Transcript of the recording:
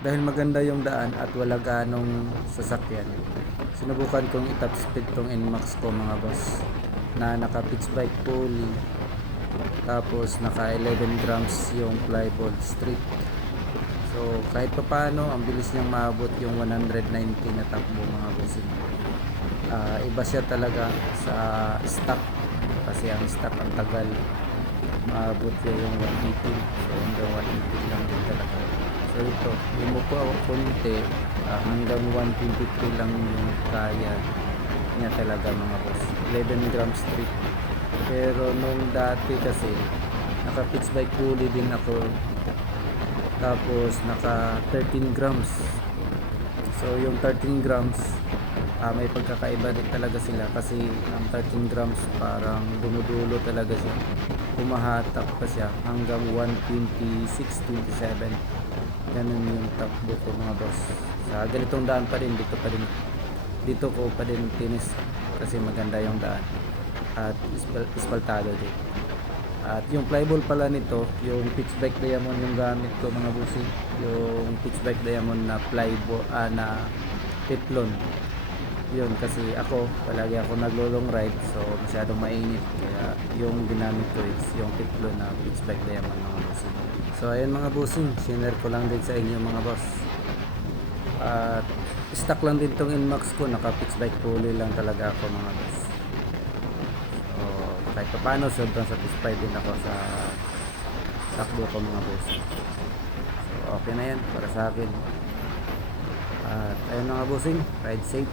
Dahil maganda yung daan at wala ganong sasakyan, sinubukan kong i-top speed tong NMAX ko mga boss, na naka pitch bike pulley, tapos naka 11 grams yung plywood strip. So kahit pa paano ang bilis niyang maabot yung 190 na takbo mga bossing. Iba siya talaga sa stock, kasi ang stock ang tagal, maabot niya yung 180. So hanggang 180 lang din talaga. So ito, lumupo ako konti, hanggang 123 lang yung kaya niya talaga mga boss. 11 grams strip. Pero nung dati kasi naka pitch bike pulley din ako, tapos naka 13 grams. So yung 13 grams, may pagkakaiba din talaga sila, kasi ang 13 grams parang dumudulo talaga siya, humahatak pa siya hanggang 126, 27. Ganun yung takbo ko mga boss. Sa ganitong daan pa din, dito ko pa din tinis, kasi maganda yung daan at ispaltado din. At yung flyball pala nito, yung pitch bike diamond yung gamit ko mga busi. Yung pitch bike diamond na flyball, na Teflon. Yun, kasi palagi ako naglo-long ride, so masyadong mainit. Kaya yung ginamit ko is yung Teflon na pitch bike diamond mga busi. So ayun mga busing, share ko lang din sa inyo mga boss. At stock lang din tong NMAX ko, naka pitch bike pulley lang talaga ako mga boss. Kahit pa paano, sobrang satisfied din ako sa takbo ko mga boss. So okay na yan para sa akin. At ayun mga bossing, ride safe.